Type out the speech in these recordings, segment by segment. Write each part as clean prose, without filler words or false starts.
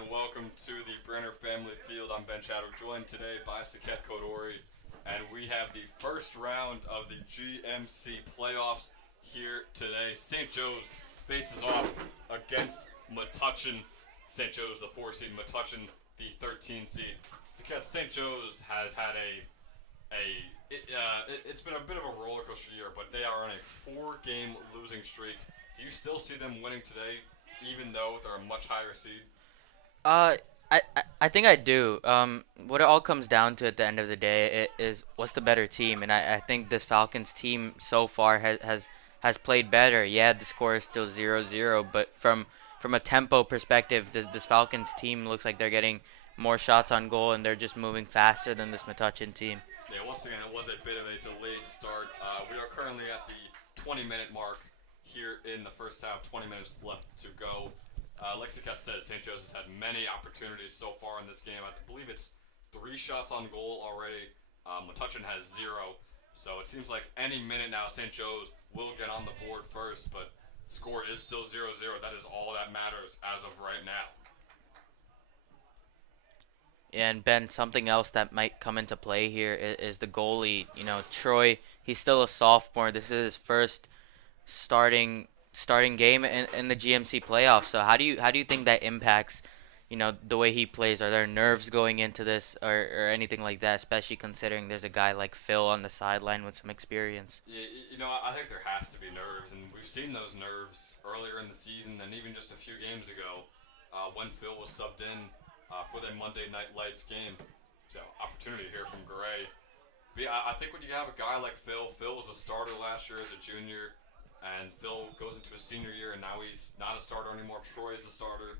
and welcome to the Brenner Family Field. I'm Ben Chadwick, joined today by Saketh Kodori, and we have the first round of the GMC playoffs here today. St. Joe's faces off against Metuchen. St. Joe's, the 4 seed, Metuchen, the 13 seed. Saketh, St. Joe's has had it's been a bit of a roller coaster year, but they are on a 4-game losing streak. Do you still see them winning today, even though they're a much higher seed? Uh, I think I do. What it all comes down to at the end of the day is what's the better team, and I think this Falcons team so far has played better. Yeah, the score is still 0-0, but from a tempo perspective, this Falcons team looks like they're getting more shots on goal, and they're just moving faster than this Metuchen team. Yeah, once again, it was a bit of a delayed start. We are currently at the 20-minute mark here in the first half. 20 minutes left to go. Like Saketh said, St. Joe's has had many opportunities so far in this game. I believe it's 3 shots on goal already. Metuchen has 0. So it seems like any minute now St. Joe's will get on the board first, but score is still 0-0. That is all that matters as of right now. And Ben, something else that might come into play here is the goalie. Troy, he's still a sophomore. This is his first starting game in the GMC playoffs. So how do you think that impacts, the way he plays? Are there nerves going into this or anything like that, especially considering there's a guy like Phil on the sideline with some experience? Yeah, I think there has to be nerves, and we've seen those nerves earlier in the season, and even just a few games ago, when Phil was subbed in for their Monday Night Lights game. So opportunity here from Gray. But yeah, I think when you have a guy like Phil was a starter last year as a junior, and Phil goes into his senior year, and now he's not a starter anymore. Troy is the starter,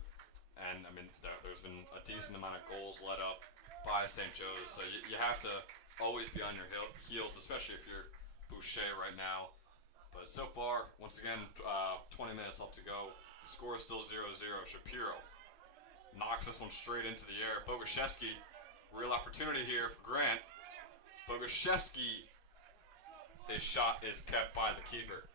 and I mean there's been a decent amount of goals let up by St. Joe's, so you have to always be on your heels, especially if you're Boucher right now. But so far, once again, 20 minutes left to go. The score is still 0-0. Shapiro knocks this one straight into the air. Boguszewski, real opportunity here for Grant. Boguszewski, his shot is kept by the keeper.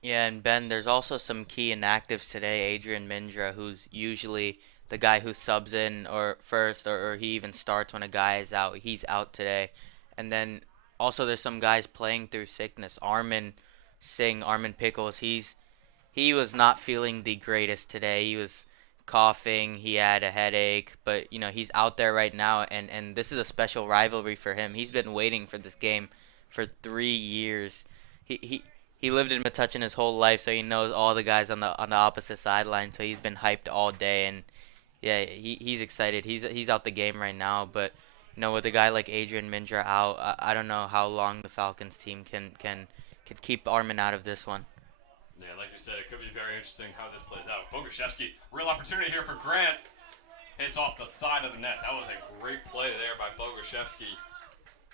Yeah, and Ben, there's also some key inactives today. Adrian Mindra, who's usually the guy who subs in or first, or he even starts when a guy is out. He's out today. And then also there's some guys playing through sickness. Armin Pickles, he was not feeling the greatest today. He was coughing, he had a headache, but he's out there right now, and this is a special rivalry for him. He's been waiting for this game for 3 years. He lived in Metuchen his whole life, so he knows all the guys on the opposite sideline. So he's been hyped all day, and yeah, he's excited. He's out the game right now, but with a guy like Adrian Mindra out, I don't know how long the Falcons team can keep Armin out of this one. Yeah, like you said, it could be very interesting how this plays out. Boguszewski, real opportunity here for Grant. Hits off the side of the net. That was a great play there by Boguszewski.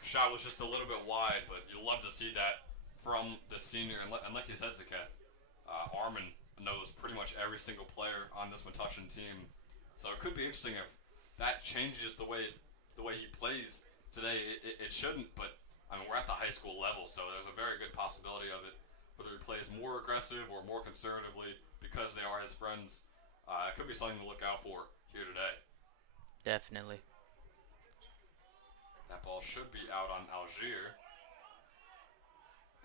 Shot was just a little bit wide, but you love to see that from the senior. And like you said, Zaketh, Armin knows pretty much every single player on this Metuchen team. So it could be interesting if that changes the way he plays today. It shouldn't, but I mean, we're at the high school level, so there's a very good possibility of it. Whether he plays more aggressive or more conservatively because they are his friends, it could be something to look out for here today. Definitely. That ball should be out on Algier,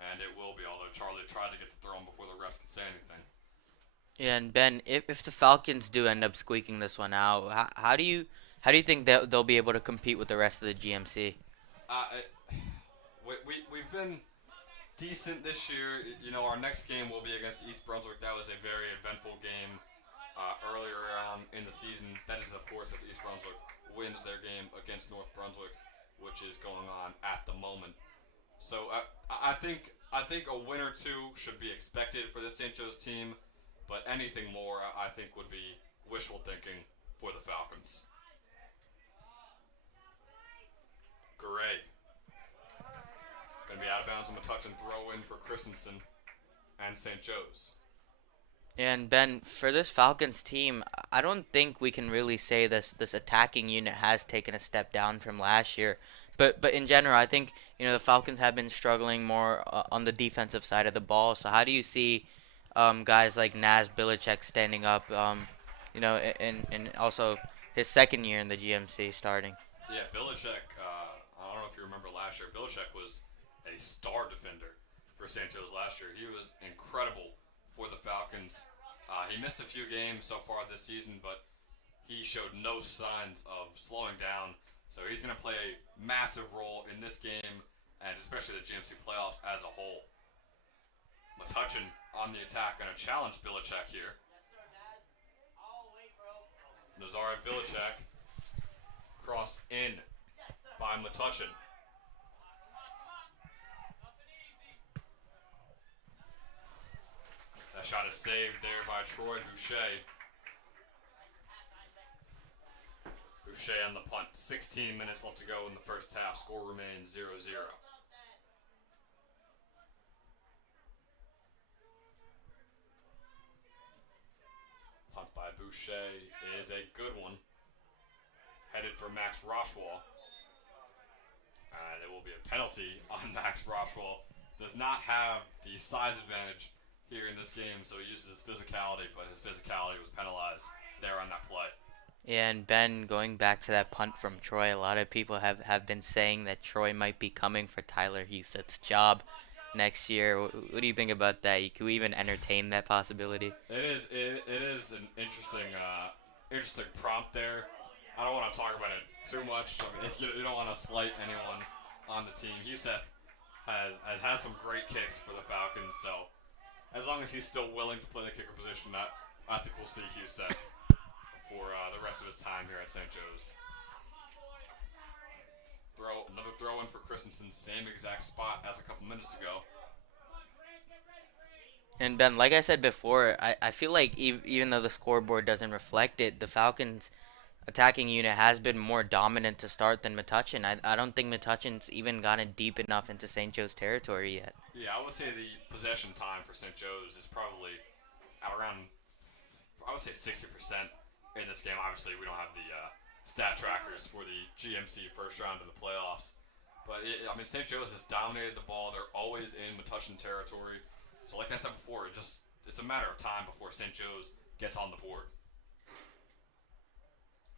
and it will be, although Charlie tried to get the throw in before the refs could say anything. Yeah, and Ben, if the Falcons do end up squeaking this one out, how do you think that they'll be able to compete with the rest of the GMC? Uh, we've been decent this year. Our next game will be against East Brunswick. That was a very eventful game earlier in the season. That is, of course, if East Brunswick wins their game against North Brunswick, which is going on at the moment. So I think a win or two should be expected for this St. Joe's team, but anything more I think would be wishful thinking for the Falcons. Great. Going to be out of bounds on Metuchen, throw in for Christensen and St. Joe's. And Ben, for this Falcons team, I don't think we can really say this attacking unit has taken a step down from last year. But in general, I think the Falcons have been struggling more on the defensive side of the ball. So how do you see guys like Naz Bilicek standing up? And also his second year in the GMC starting. Yeah, Belichick. I don't know if you remember last year. Belichick was a star defender for St. Joe's last year. He was incredible for the Falcons. He missed a few games so far this season, but he showed no signs of slowing down. So he's going to play a massive role in this game and especially the GMC playoffs as a whole. Metuchen on the attack, going to challenge Belichick here. Nazare Belichick cross in by Metuchen. That shot is saved there by Troy Boucher. Boucher on the punt. 16 minutes left to go in the first half. Score remains 0-0. Punt by Boucher is a good one. Headed for Max Rochwell. There will be a penalty on Max Rochwell. Does not have the size advantage here in this game, so he uses his physicality, but his physicality was penalized there on that play. Yeah, and Ben, going back to that punt from Troy, a lot of people have been saying that Troy might be coming for Tyler Hussett's job next year. What do you think about that? Can we even entertain that possibility? It is an interesting prompt there. I don't want to talk about it too much. I mean, you don't want to slight anyone on the team. Husett has had some great kicks for the Falcons, so as long as he's still willing to play the kicker position, I think we'll see Husett for the rest of his time here at St. Joe's. Another throw in for Christensen, same exact spot as a couple minutes ago. And Ben, like I said before, I feel like even though the scoreboard doesn't reflect it, the Falcons' attacking unit has been more dominant to start than Metuchen. I don't think Metuchen's even gotten deep enough into St. Joe's territory yet. Yeah, I would say the possession time for St. Joe's is probably at around, I would say 60% in this game. Obviously, we don't have the stat trackers for the GMC first round of the playoffs. But, St. Joe's has dominated the ball. They're always in Metuchen territory. So, like I said before, it's a matter of time before St. Joe's gets on the board.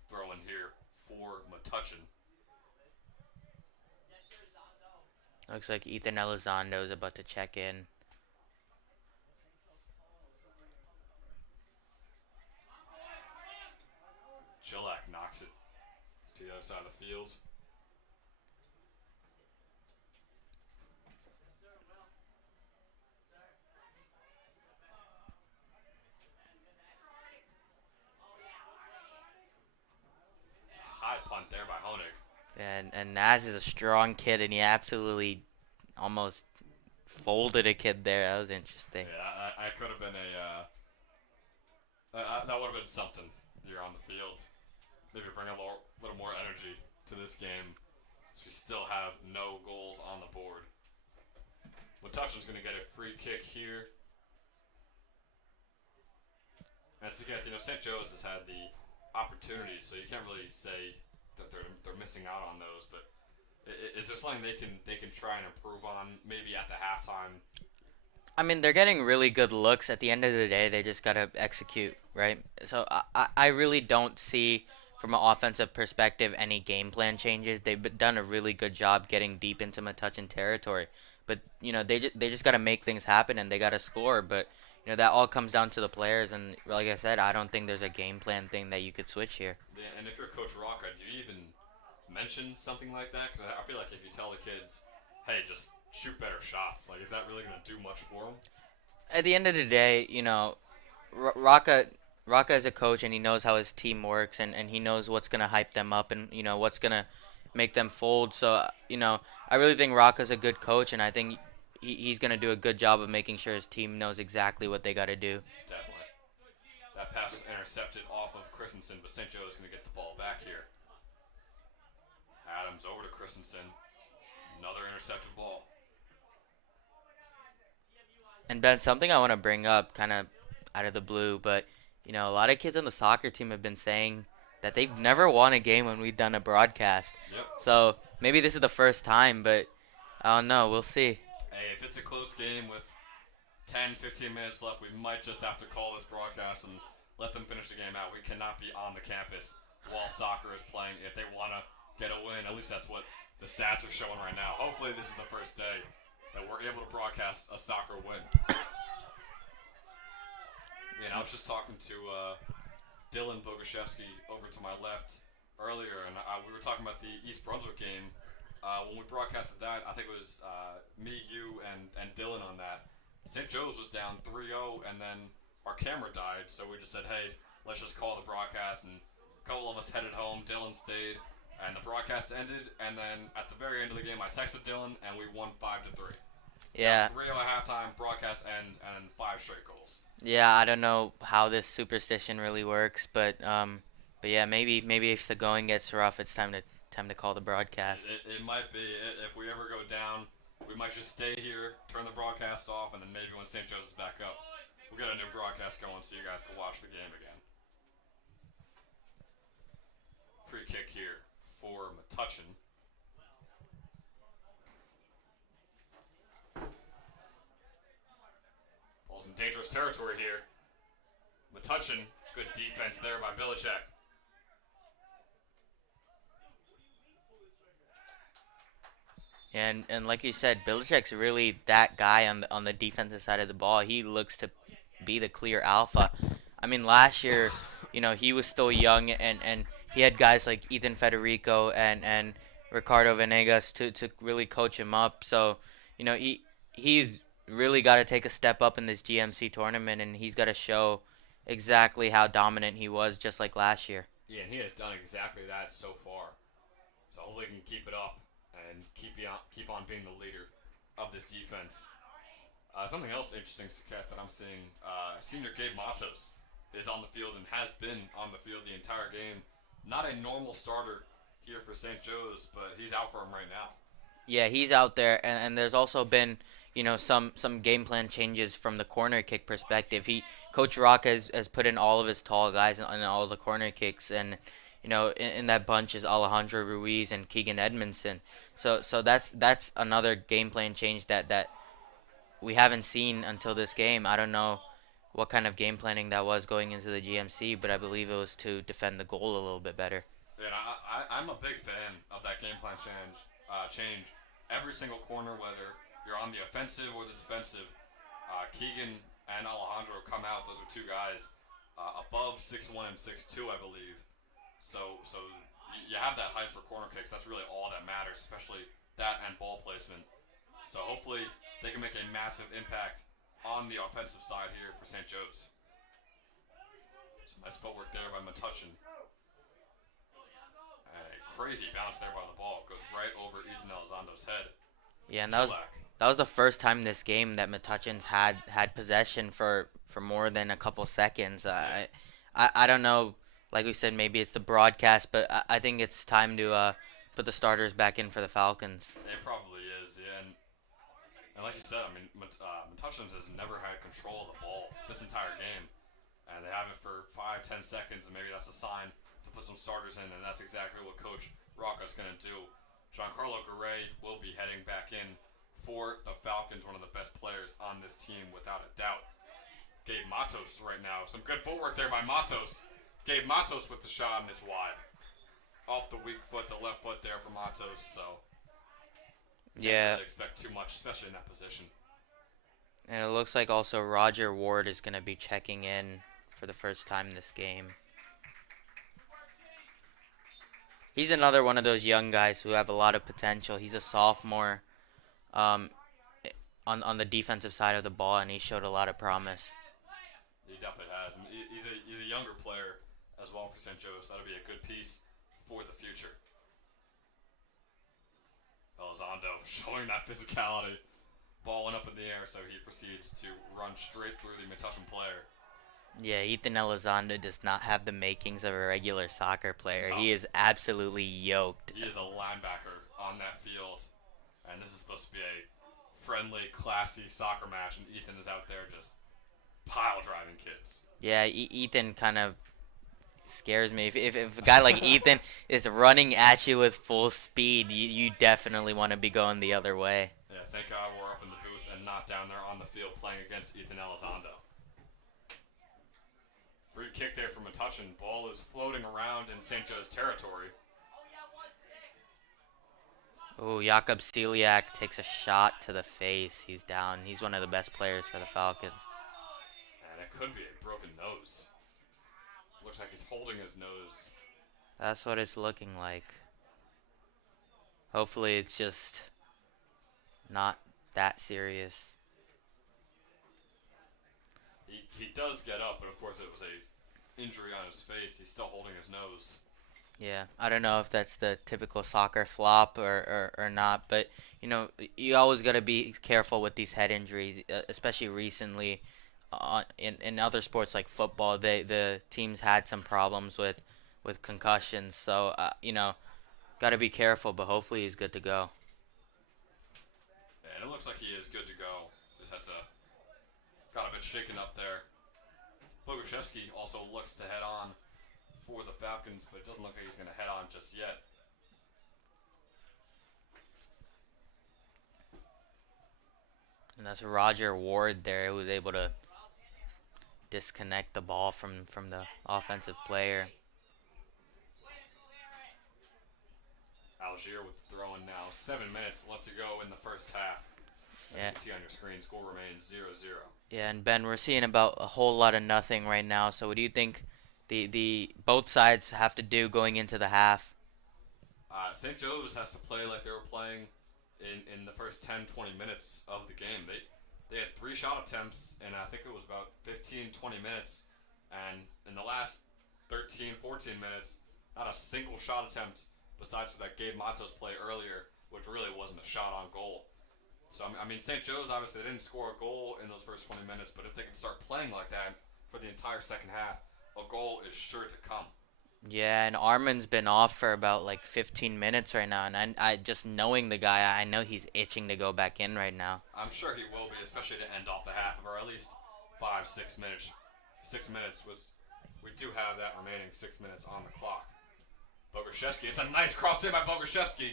Throw in here for Metuchen. Looks like Ethan Elizondo is about to check in. Chilak knocks it to the other side of the field. It's a high punt there by Honig. And Naz is a strong kid, and he absolutely almost folded a kid there. That was interesting. Yeah, I could have been that would have been something here on the field. Maybe bring a little more energy to this game. So we still have no goals on the board. Metuchen's going to get a free kick here. And it's again, St. Joe's has had the opportunities, so you can't really say that they're missing out on those. But is there something they can try and improve on maybe at the halftime? I mean, they're getting really good looks. At the end of the day, they just gotta execute, right? So I really don't see, from an offensive perspective, any game plan changes. They've done a really good job getting deep into Metuchen territory, but they just gotta make things happen and they gotta score. But that all comes down to the players, and like I said, I don't think there's a game plan thing that you could switch here. Yeah, and if you're Coach Rocca, do you even mention something like that? Because I feel like if you tell the kids, hey, just shoot better shots, like, is that really going to do much for them? At the end of the day, Rocca is a coach, and he knows how his team works, and he knows what's going to hype them up and, what's going to make them fold. So, I really think Rocca's a good coach, and I think he's going to do a good job of making sure his team knows exactly what they got to do. Definitely. That pass was intercepted off of Christensen, but St. Joe is going to get the ball back here. Adams over to Christensen. Another intercepted ball. And Ben, something I want to bring up, kind of out of the blue, but a lot of kids on the soccer team have been saying that they've never won a game when we've done a broadcast. Yep. So maybe this is the first time, but I don't know. We'll see. Hey, if it's a close game with 10, 15 minutes left, we might just have to call this broadcast and let them finish the game out. We cannot be on the campus while soccer is playing if they want to get a win. At least that's what the stats are showing right now. Hopefully, this is the first day that we're able to broadcast a soccer win. And I was just talking to Dylan Boguszewski over to my left earlier, and we were talking about the East Brunswick game. When we broadcasted that, I think it was me, you, and Dylan on that. St. Joe's was down 3-0, and then our camera died, so we just said, hey, let's just call the broadcast, and a couple of us headed home. Dylan stayed, and the broadcast ended, and then at the very end of the game, I texted Dylan, and we won 5-3. Yeah. 3-0 at halftime, broadcast end, and 5 straight goals. Yeah, I don't know how this superstition really works, but yeah, maybe if the going gets rough, it's time to call the broadcast. It might be. If we ever go down, we might just stay here, turn the broadcast off, and then maybe when St. Joe's is back up, we'll get a new broadcast going so you guys can watch the game again. Free kick here for Metuchen. Ball's in dangerous territory here. Metuchen, good defense there by Bilicek. And like you said, Bilicek's really that guy on the defensive side of the ball. He looks to be the clear alpha. I mean, last year, he was still young, and he had guys like Ethan Federico and Ricardo Venegas to really coach him up. So, he's really got to take a step up in this GMC tournament, and he's got to show exactly how dominant he was, just like last year. Yeah, and he has done exactly that so far. So hopefully he can keep it up and keep on being the leader of this defense. Something else interesting, Saket, that I'm seeing, senior Gabe Matos is on the field and has been on the field the entire game. Not a normal starter here for St. Joe's, but he's out for him right now. Yeah, he's out there, and there's also been, some game plan changes from the corner kick perspective. Coach Rock has put in all of his tall guys in all the corner kicks, and in that bunch is Alejandro Ruiz and Keegan Edmondson. So that's another game plan change that we haven't seen until this game. I don't know what kind of game planning that was going into the GMC, but I believe it was to defend the goal a little bit better. And I'm a big fan of that game plan change. Every single corner, whether you're on the offensive or the defensive, Keegan and Alejandro come out. Those are two guys above 6'1" and 6'2", I believe. So you have that height for corner kicks. That's really all that matters, especially that and ball placement. So hopefully they can make a massive impact on the offensive side here for St. Joe's. Some nice footwork there by Metuchen. And a crazy bounce there by the ball. Goes right over Ethan Elizondo's head. Yeah, and that was the first time this game that Metuchen's had possession for more than a couple seconds. I don't know. Like we said, maybe it's the broadcast, but I think it's time to put the starters back in for the Falcons. It probably is, yeah. And like you said, I mean, Metuchen has never had control of the ball this entire game. And they have it for 5-10 seconds, and maybe that's a sign to put some starters in, and that's exactly what Coach Rocca's going to do. Giancarlo Garay will be heading back in for the Falcons, one of the best players on this team, without a doubt. Gabe Matos right now. Some good footwork there by Matos. Gabe Matos with the shot, and it's wide. Off the weak foot, the left foot there for Matos, so can't really expect too much, especially in that position. And it looks like also Roger Ward is going to be checking in for the first time this game. He's another one of those young guys who have a lot of potential. He's a sophomore on the defensive side of the ball, and he showed a lot of promise. He definitely has. And he's a younger player as well for St. Joe's. That'll be a good piece for the future. Elizondo showing that physicality. Ball went up in the air, so he proceeds to run straight through the Metuchen player. Yeah, Ethan Elizondo does not have the makings of a regular soccer player. No. He is absolutely yoked. He is a linebacker on that field. And this is supposed to be a friendly, classy soccer match, and Ethan is out there just pile driving kids. Yeah, Ethan kind of scares me. If a guy like Ethan is running at you with full speed, you definitely want to be going the other way. Yeah, thank God we're up in the booth and not down there on the field playing against Ethan Elizondo. Free kick there from Metuchen. Ball is floating around in St. Joe's territory. Oh, Jakub Celiak takes a shot to the face. He's down. He's one of the best players for the Falcons. And it could be a broken nose. Looks like he's holding his nose. That's what it's looking like. Hopefully it's just not that serious. He does get up, but of course it was a injury on his face. He's still holding his nose. Yeah, I don't know if that's the typical soccer flop or not, but you know, you always got to be careful with these head injuries, especially recently. In other sports like football, the teams had some problems with concussions, so you know, got to be careful. But hopefully he's good to go. And it looks like he is good to go. Just had to got a bit shaken up there. Boguszewski also looks to head on for the Falcons, but it doesn't look like he's going to head on just yet. And that's Roger Ward there, who was able to disconnect the ball from the offensive player. Algier with the throw in now. 7 minutes left to go in the first half. As you can see on your screen, score remains 0-0. Yeah, and Ben, we're seeing about a whole lot of nothing right now. So what do you think the both sides have to do going into the half? St. Joe's has to play like they were playing in the first 10-20 minutes of the game. They had 3 shot attempts, and I think it was about 15-20 minutes. And in the last 13-14 minutes, not a single shot attempt besides that Gabe Matos play earlier, which really wasn't a shot on goal. So, I mean, St. Joe's obviously didn't score a goal in those first 20 minutes, but if they can start playing like that for the entire second half, a goal is sure to come. Yeah, and Armin's been off for about like 15 minutes right now, and I just knowing the guy, I know he's itching to go back in right now. I'm sure he will be, especially to end off the half, or at least 5-6 minutes. 6 minutes was, we do have that remaining 6 minutes on the clock. Boguszewski, it's a nice cross in by Boguszewski.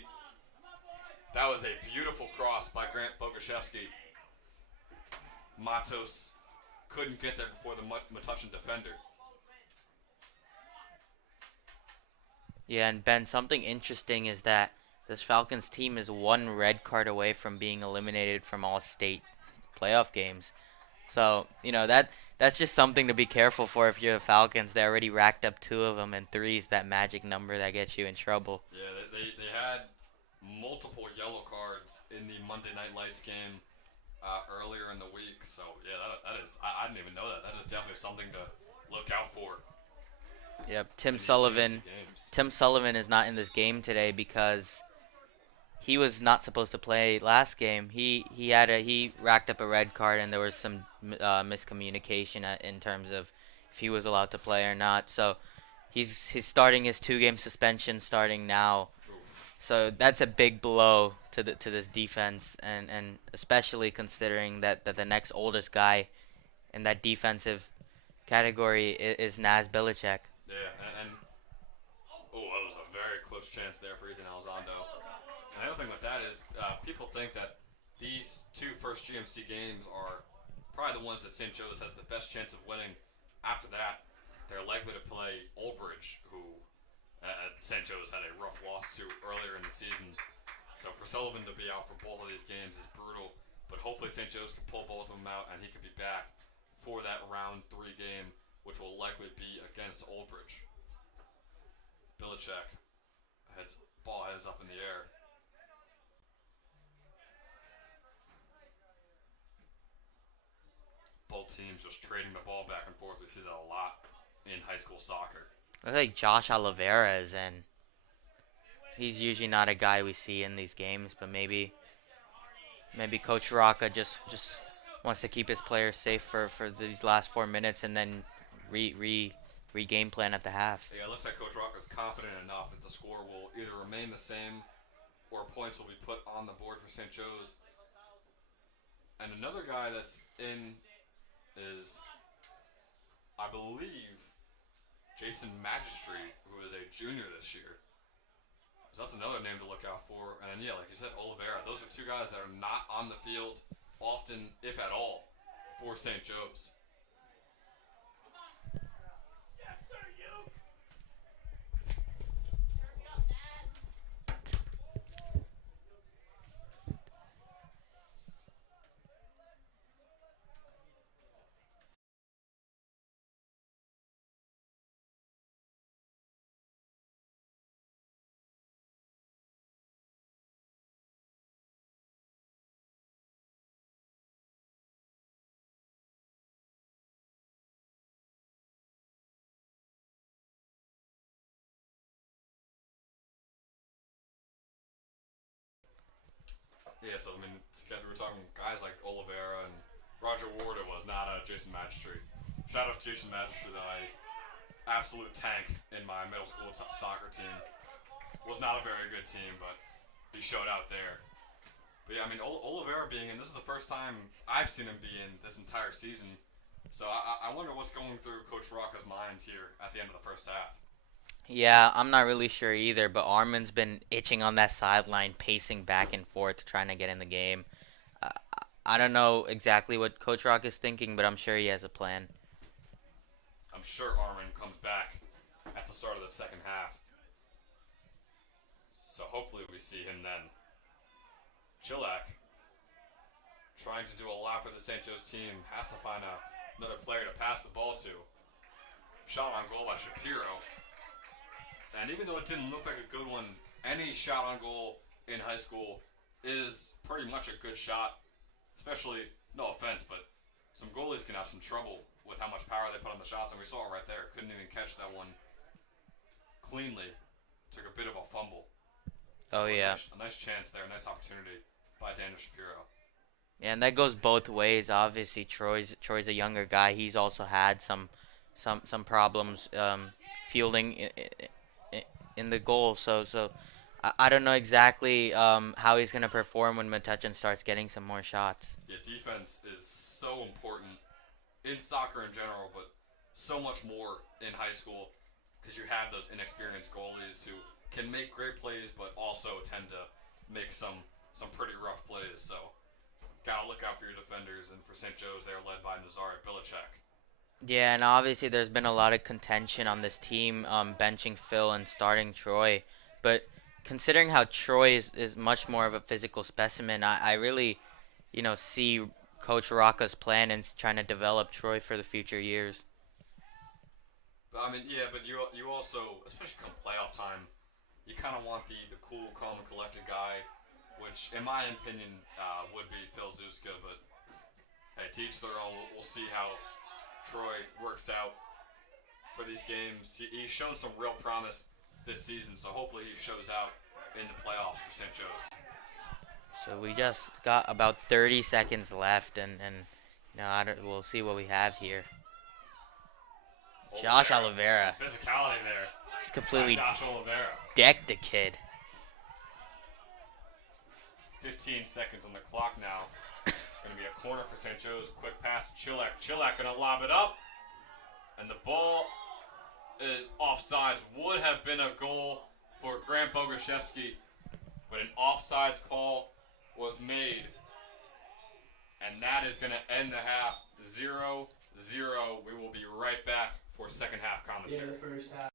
That was a beautiful cross by Grant Boguszewski. Matos couldn't get there before the Metuchen defender. Yeah, and Ben, something interesting is that this Falcons team is 1 red card away from being eliminated from all state playoff games. So, you know, that's just something to be careful for if you're the Falcons. They already racked up 2 of them, and 3 is that magic number that gets you in trouble. Yeah, they had multiple yellow cards in the Monday Night Lights game earlier in the week. So, yeah, that is, I didn't even know that. That is definitely something to look out for. Yep, Tim Sullivan is not in this game today because he was not supposed to play last game. He racked up a red card, and there was some miscommunication in terms of if he was allowed to play or not. So he's starting his 2-game suspension starting now. So that's a big blow to this defense, and especially considering that the next oldest guy in that defensive category is Naz Belichick. Yeah, and that was a very close chance there for Ethan Elizondo. And the other thing with that is people think that these 2 first GMC games are probably the ones that St. Joe's has the best chance of winning. After that, they're likely to play Old Bridge, who St. Joe's had a rough loss to earlier in the season. So for Sullivan to be out for both of these games is brutal. But hopefully St. Joe's can pull both of them out, and he can be back for that round 3 game, which will likely be against Old Bridge. Belichick ball heads up in the air. Both teams just trading the ball back and forth. We see that a lot in high school soccer. Looks like Josh Oliveira is in. He's usually not a guy we see in these games, but maybe Coach Rocca just wants to keep his players safe for these last 4 minutes and then re-game plan at the half. Yeah, it looks like Coach Rocca is confident enough that the score will either remain the same or points will be put on the board for St. Joe's. And another guy that's in is, I believe, Jason Magistri, who is a junior this year. So that's another name to look out for. And yeah, like you said, Oliveira. Those are 2 guys that are not on the field often, if at all, for St. Joe's. Yeah, so I mean, we were talking guys like Oliveira and Roger Ward. It was not Jason Magistrate. Shout out to Jason Magistrate, though. I absolute tank in my middle school soccer team. Was not a very good team, but he showed out there. But yeah, I mean, Oliveira being in, this is the first time I've seen him be in this entire season. So I wonder what's going through Coach Rocca's mind here at the end of the first half. Yeah, I'm not really sure either, but Armin's been itching on that sideline, pacing back and forth, trying to get in the game. Uh, I don't know exactly what Coach Rock is thinking, but I'm sure he has a plan. I'm sure Armin comes back at the start of the second half. So hopefully we see him then. Chilak, trying to do a lot for the St. Joe's team, has to find another player to pass the ball to. Shot on goal by Shapiro. And even though it didn't look like a good one, any shot on goal in high school is pretty much a good shot. Especially, no offense, but some goalies can have some trouble with how much power they put on the shots, and we saw it right there. Couldn't even catch that one cleanly. Took a bit of a fumble. Oh, So yeah. a nice chance there, a nice opportunity by Daniel Shapiro. Yeah, and that goes both ways. Obviously, Troy's a younger guy. He's also had some problems fielding in the goal. So I don't know exactly how he's gonna perform when Metuchen starts getting some more shots. Yeah, defense is so important in soccer in general, but so much more in high school because you have those inexperienced goalies who can make great plays, but also tend to make some pretty rough plays. So gotta look out for your defenders, and for St. Joe's, they are led by Nazare Bilicek. Yeah, and obviously there's been a lot of contention on this team, benching Phil and starting Troy. But considering how Troy is much more of a physical specimen, I really, see Coach Rocca's plan in trying to develop Troy for the future years. But I mean, yeah, but you also, especially come playoff time, you kind of want the cool, calm, and collected guy, which in my opinion would be Phil Zuzka. But hey, to each their own. We'll see how Troy works out for these games. He's shown some real promise this season, so hopefully he shows out in the playoffs for St. Joe's. So we just got about 30 seconds left, and we'll see what we have here. Josh Oliveira. Some physicality there. Just completely Josh Oliveira. decked the kid. 15 seconds on the clock now. It's going to be a corner for St. Joe's. Quick pass to Chilak. Chilak going to lob it up. And the ball is offsides. Would have been a goal for Grant Boguszewski, but an offsides call was made. And that is going to end the half 0-0. We will be right back for second half commentary. Yeah, the first half.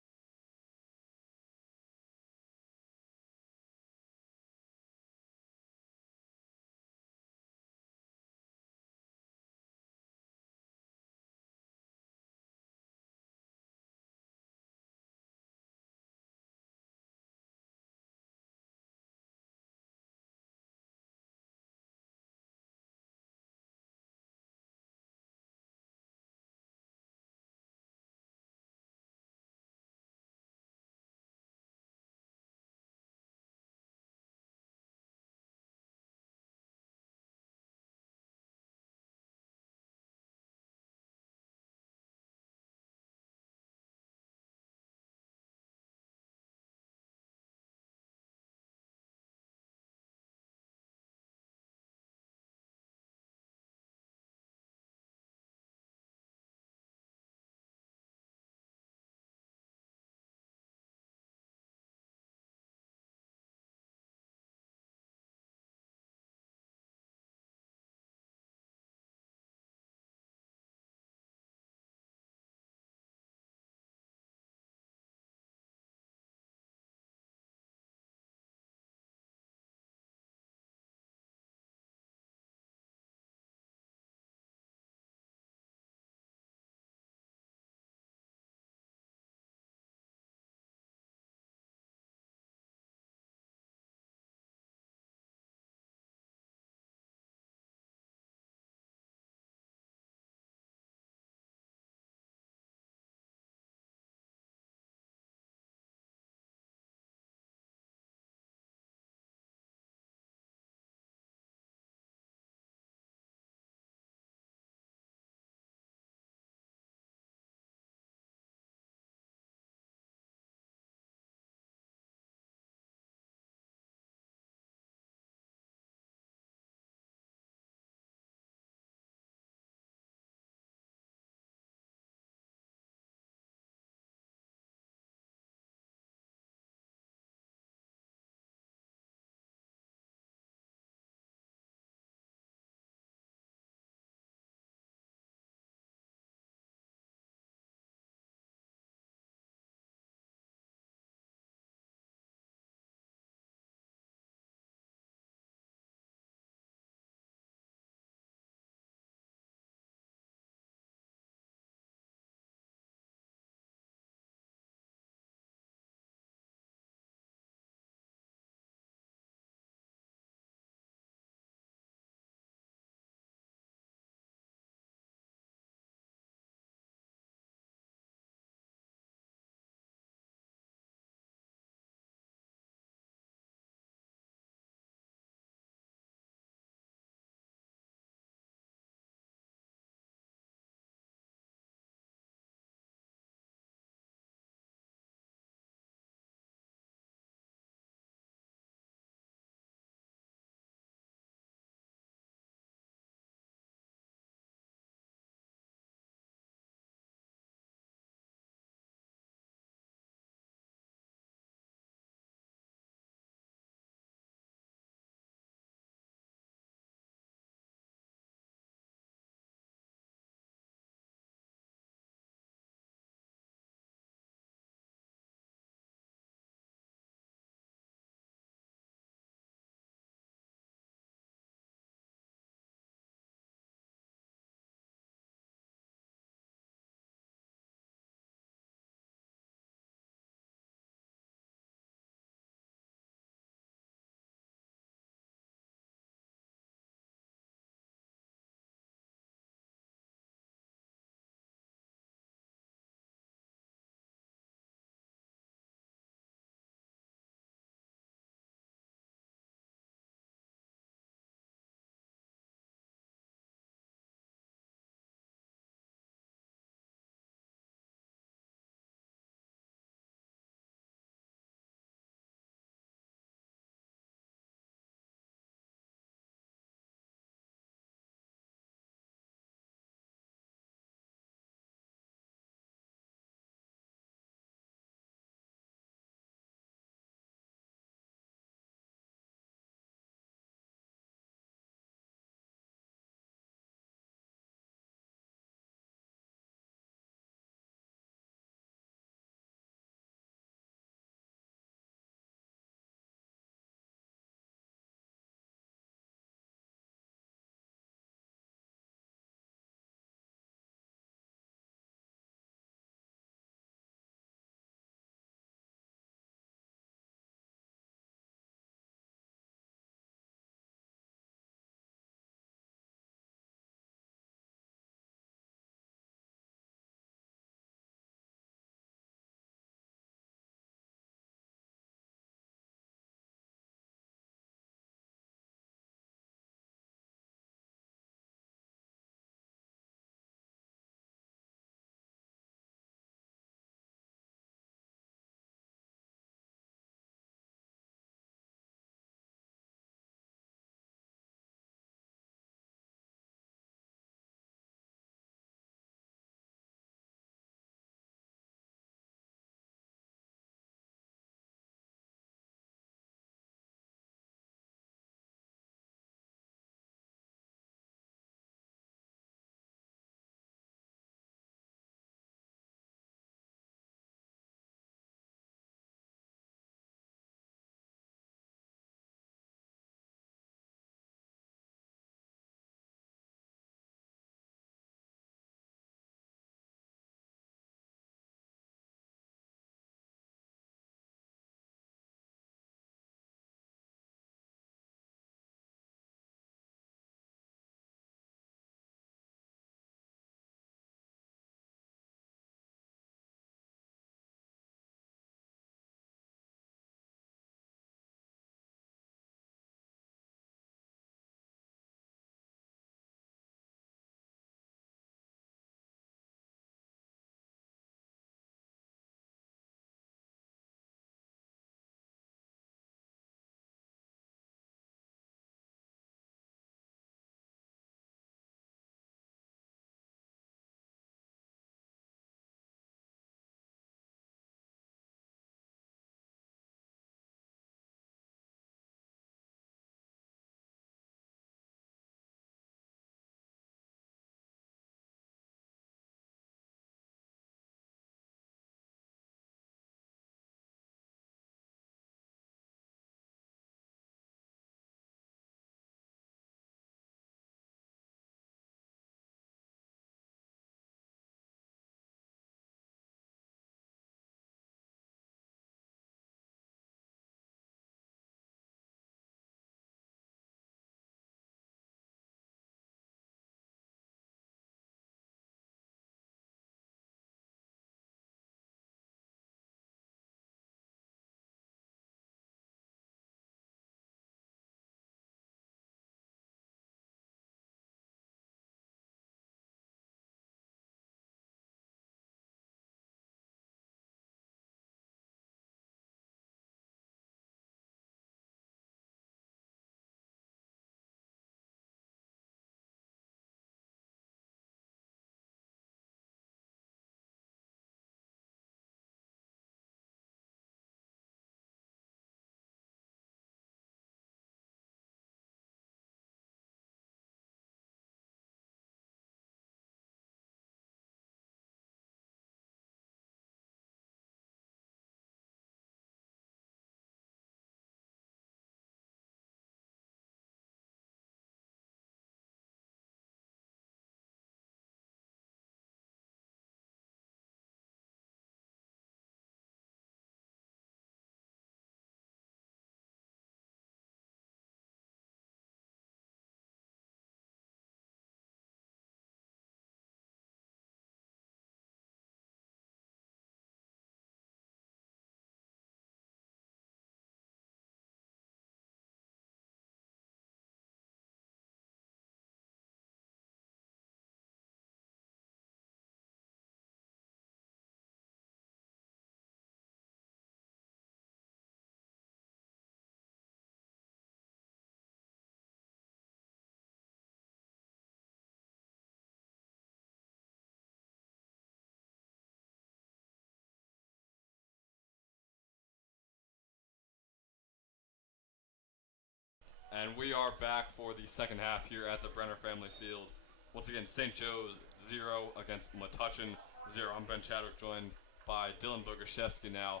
And we are back for the second half here at the Brenner Family Field. Once again, St. Joe's 0 against Metuchen 0. I'm Ben Chadwick, joined by Dylan Boguszewski now.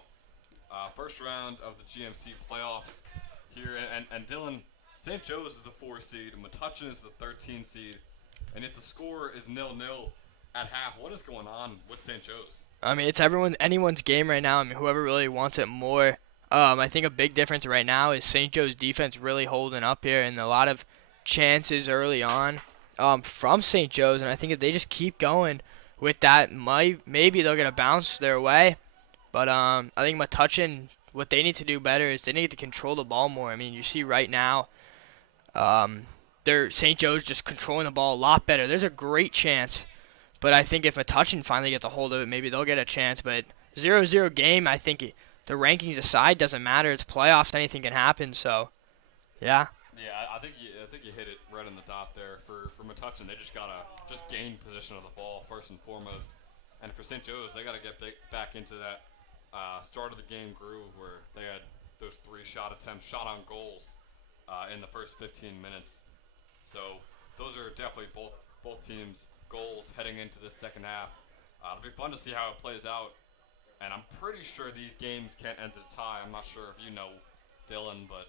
First round of the GMC playoffs here. And Dylan, St. Joe's is the 4 seed, Metuchen is the 13 seed, and if the score is 0-0 at half, what is going on with St. Joe's? I mean, it's anyone's game right now. I mean, whoever really wants it more. I think a big difference right now is St. Joe's defense really holding up here, and a lot of chances early on from St. Joe's. And I think if they just keep going with that, maybe they'll get a bounce their way. But I think Metuchen, what they need to do better is they need to control the ball more. I mean, you see right now, St. Joe's just controlling the ball a lot better. There's a great chance. But I think if Metuchen finally gets a hold of it, maybe they'll get a chance. But 0-0 game, I think the rankings aside doesn't matter. It's playoffs; anything can happen. So, yeah. Yeah, I think you hit it right on the dot there. For Metuchen, they just gotta gain possession of the ball first and foremost. And for St. Joe's, they gotta get back into that start of the game groove where they had those 3 shot on goals in the first 15 minutes. So those are definitely both teams' goals heading into this second half. It'll be fun to see how it plays out, and I'm pretty sure these games can't end in a tie. I'm not sure if you know, Dylan, but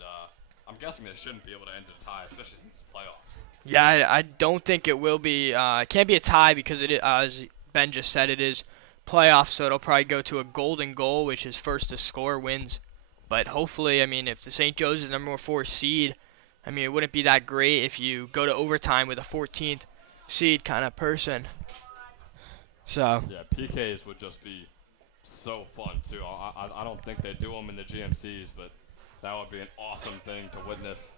I'm guessing they shouldn't be able to end in a tie, especially since it's playoffs. Yeah, I don't think it will be. It can't be a tie because as Ben just said, it is playoffs, so it'll probably go to a golden goal, which is first to score wins. But hopefully, I mean, if the St. Joe's is the number 4 seed, I mean, it wouldn't be that great if you go to overtime with a 14th seed kind of person. So yeah, PKs would just be so fun too. I don't think they do them in the GMCs, but that would be an awesome thing to witness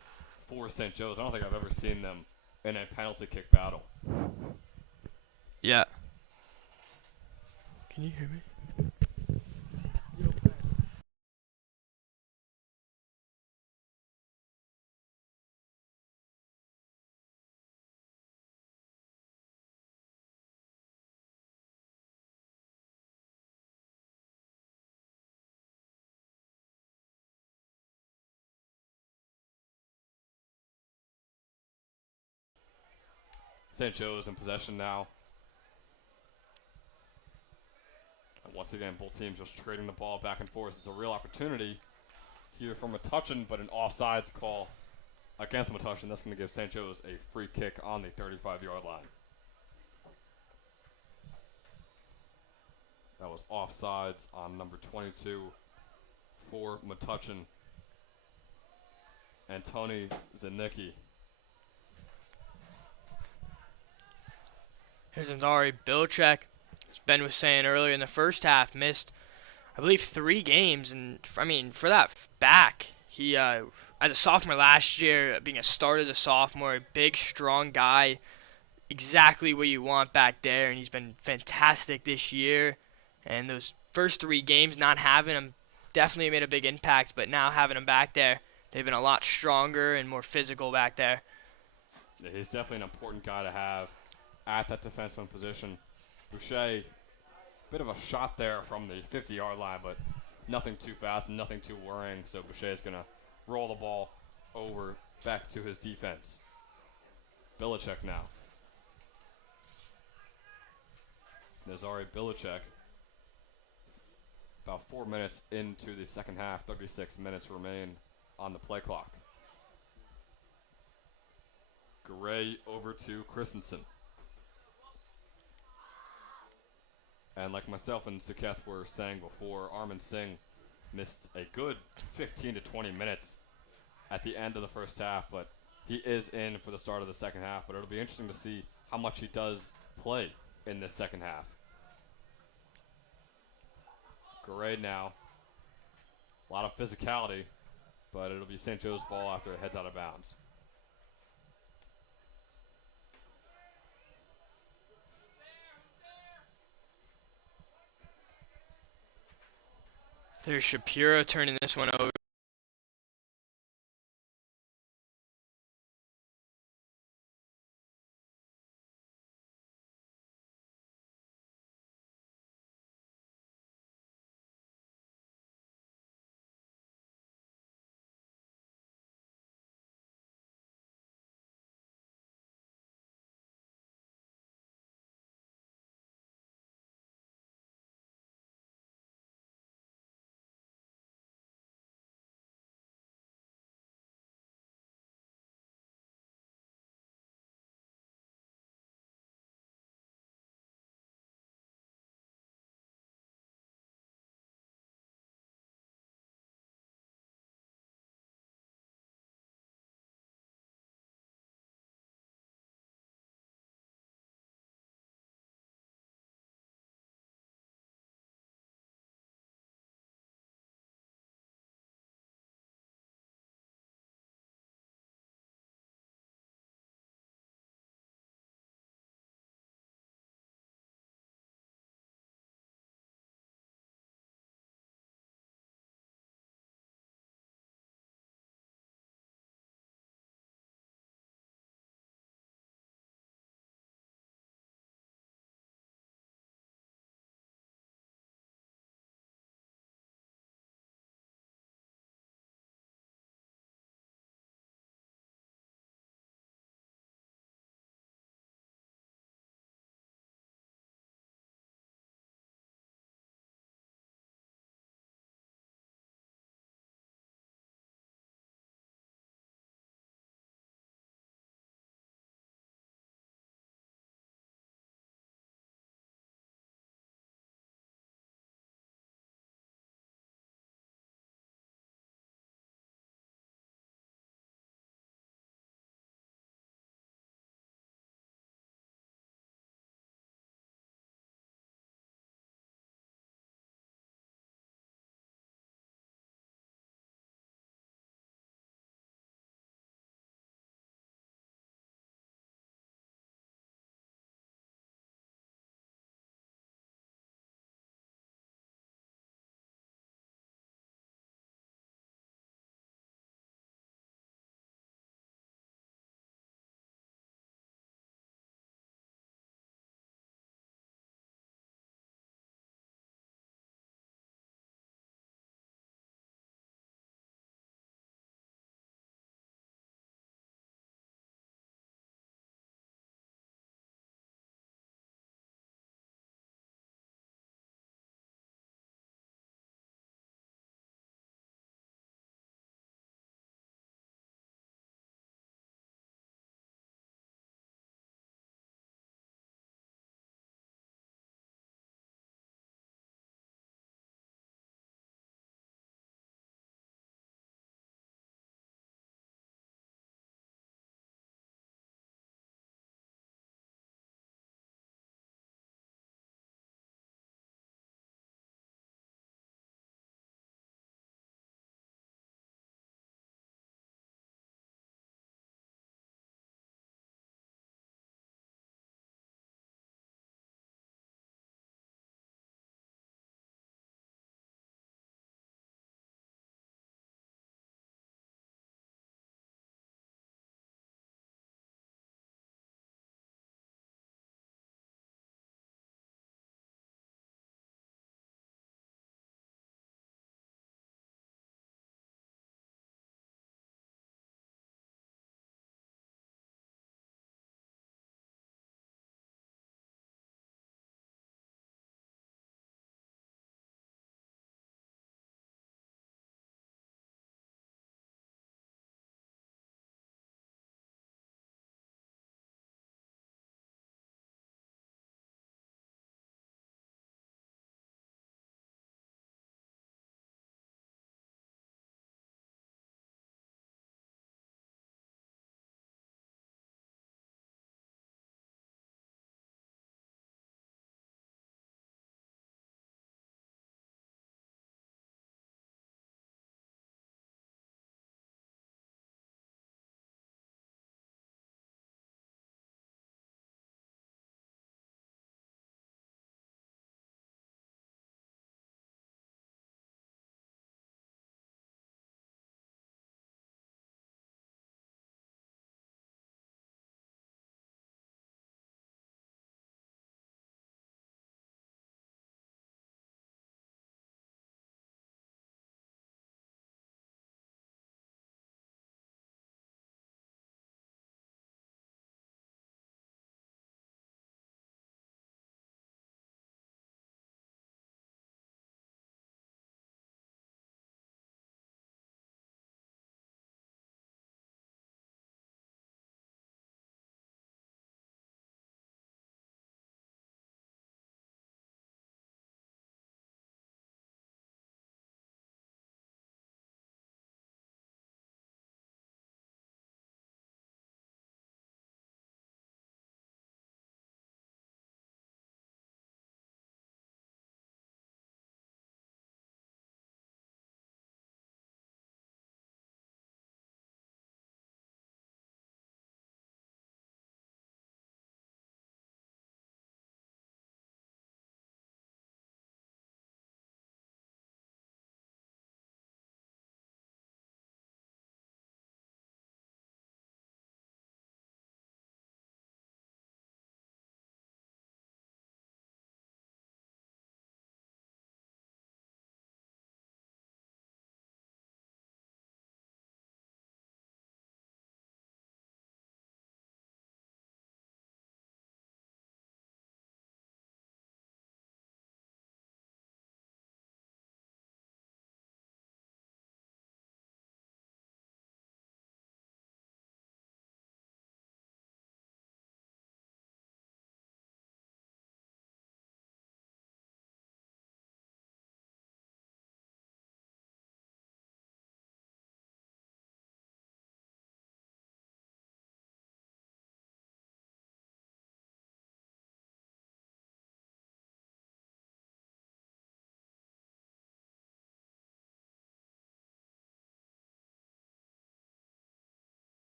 for St. Joe's. I don't think I've ever seen them in a penalty kick battle. yeah. Can you hear me? St. Joe's in possession now. And once again, both teams just trading the ball back and forth. It's a real opportunity here for Metuchen, but an offsides call against Metuchen. That's going to give St. Joe's a free kick on the 35-yard line. That was offsides on number 22 for Metuchen. And Tony Zanicki. Here's Zari Bilchek. As Ben was saying earlier in the first half, missed, I believe, 3 games. And, I mean, for that back, he, as a sophomore last year, being a starter as a sophomore, a big, strong guy, exactly what you want back there. And he's been fantastic this year. And those first 3 games, not having him definitely made a big impact. But now having him back there, they've been a lot stronger and more physical back there. Yeah, he's definitely an important guy to have at that defenseman position. Boucher, bit of a shot there from the 50-yard line, but nothing too fast, nothing too worrying. So Boucher is going to roll the ball over back to his defense. Bilachek now. Nazari Bilachek. About 4 minutes into the second half, 36 minutes remain on the play clock. Gray over to Christensen. And like myself and Suketh were saying before, Armin Singh missed a good 15 to 20 minutes at the end of the first half, but he is in for the start of the second half. But it'll be interesting to see how much he does play in this second half. Gray now. A lot of physicality, but it'll be St. Joe's ball after it heads out of bounds. There's Shapiro turning this one over.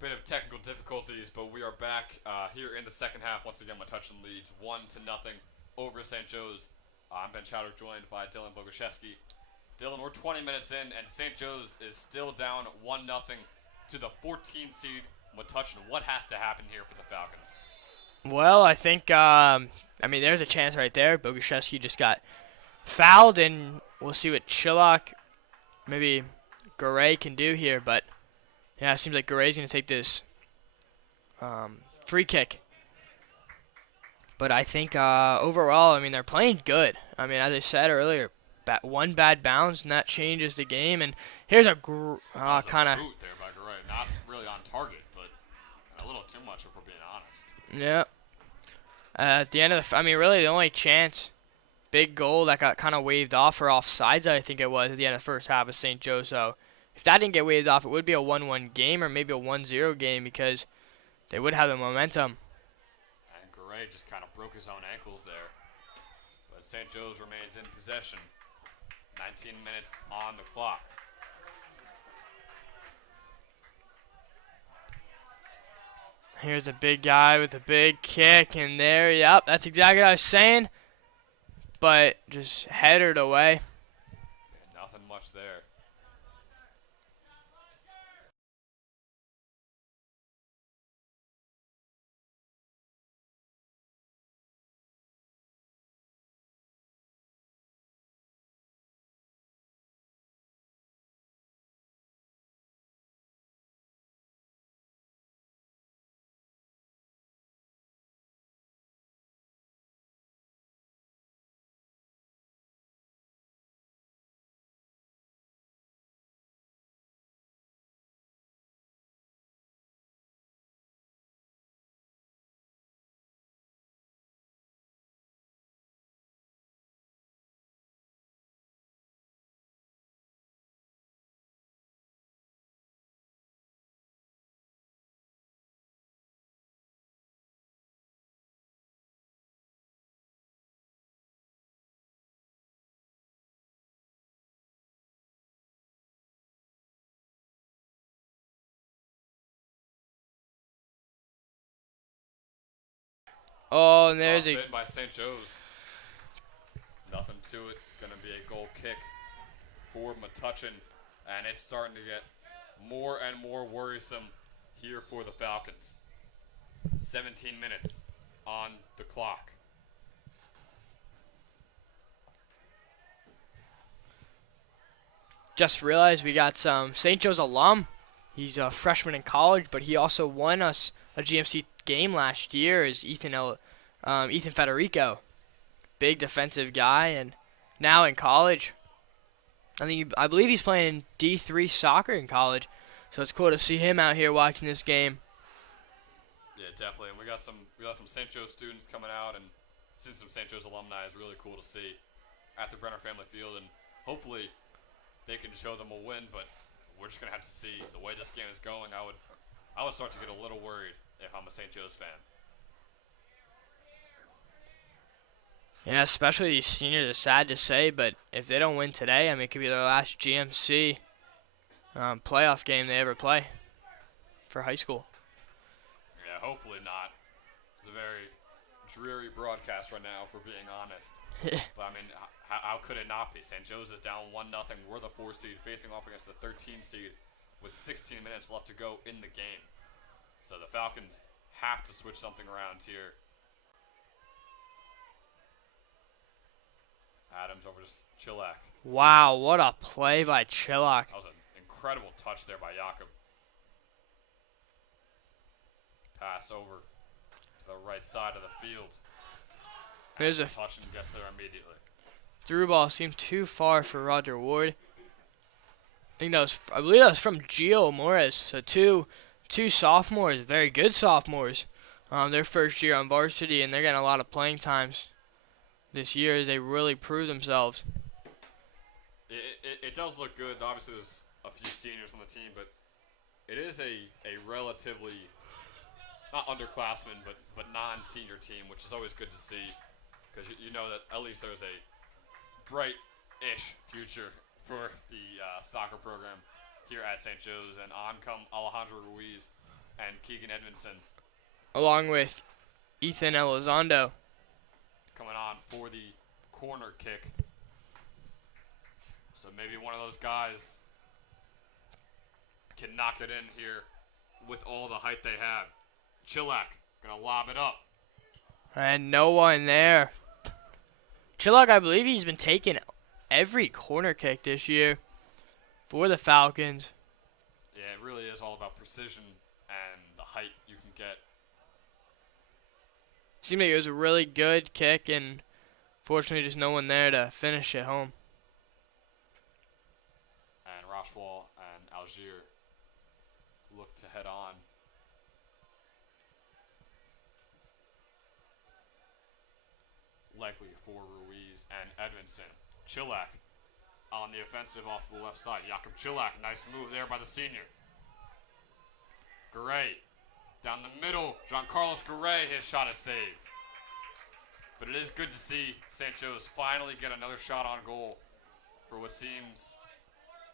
bit of technical difficulties, but we are back here in the second half. Once again, Metuchen leads 1-0 over St. Joe's. I'm Ben Chowder, joined by Dylan Boguszewski. Dylan, we're 20 minutes in, and St. Joe's is still down 1-0 to the 14 seed Metuchen. What has to happen here for the Falcons? Well, I think, there's a chance right there. Boguszewski just got fouled, and we'll see what Chillock, maybe Garay can do here. But, yeah, it seems like Garay's going to take this free kick. But I think overall, they're playing good. As I said earlier, one bad bounce, and that changes the game. And here's a kind of boot there by Garay. Not really on target, but a little too much if we're being honest. Yeah. At the end of really the only chance, big goal that got kind of waved off or offsides, I think it was, at the end of the first half of St. Joe. So if that didn't get waved off, it would be a 1-1 game or maybe a 1-0 game because they would have the momentum. And Garay just kind of broke his own ankles there. But St. Joe's remains in possession. 19 minutes on the clock. Here's a big guy with a big kick, and there, yep, that's exactly what I was saying. But just headed away. Yeah, nothing much there. Oh, and there's Sit by St. Joe's. Nothing to it. It's going to be a goal kick for Metuchen. And it's starting to get more and more worrisome here for the Falcons. 17 minutes on the clock. Just realized we got some St. Joe's alum. He's a freshman in college, but he also won us a GMC game last year. Is Ethan Federico, big defensive guy, and now in college. I believe he's playing D3 soccer in college, so it's cool to see him out here watching this game. Yeah, definitely. And we got some St. Joe's students coming out, and since some St. Joe's alumni is really cool to see at the Brenner Family Field, and hopefully they can show them a win. But we're just gonna have to see the way this game is going. I would start to get a little worried if I'm a St. Joe's fan. Yeah, especially these seniors. It's sad to say, but if they don't win today, it could be their last GMC playoff game they ever play for high school. Yeah, hopefully not. It's a very dreary broadcast right now, if we're being honest. But how could it not be? St. Joe's is down 1-0. We're the 4 seed facing off against the 13 seed with 16 minutes left to go in the game. So the Falcons have to switch something around here. Adams over to Chilak. Wow, what a play by Chillock. That was an incredible touch there by Jakob. Pass over to the right side of the field. There's a touch and gets there immediately. Through ball seemed too far for Roger Ward. I believe that was from Gio Morris. So two sophomores, very good sophomores. Their first year on varsity, and they're getting a lot of playing times this year. They really prove themselves. It does look good. Obviously, there's a few seniors on the team, but it is a relatively, not underclassmen, but non-senior team, which is always good to see, because you know that at least there's a bright-ish future for the soccer program here at St. Joe's. And on come Alejandro Ruiz and Keegan Edmondson along with Ethan Elizondo. coming on for the corner kick. So maybe one of those guys can knock it in here with all the height they have. Chilak gonna lob it up. And no one there. Chillock, I believe he's been taking every corner kick this year for the Falcons. Yeah, it really is all about precision and the height you can get. Seemed like it was a really good kick, and fortunately just no one there to finish it home. And Rochewall and Algier look to head on. Likely for Ruiz and Edmondson. Chilak on the offensive off to the left side. Jakob Chilak, nice move there by the senior. Garay down the middle. Jean-Carlos Garay, his shot is saved. But it is good to see St. Joe's finally get another shot on goal for what seems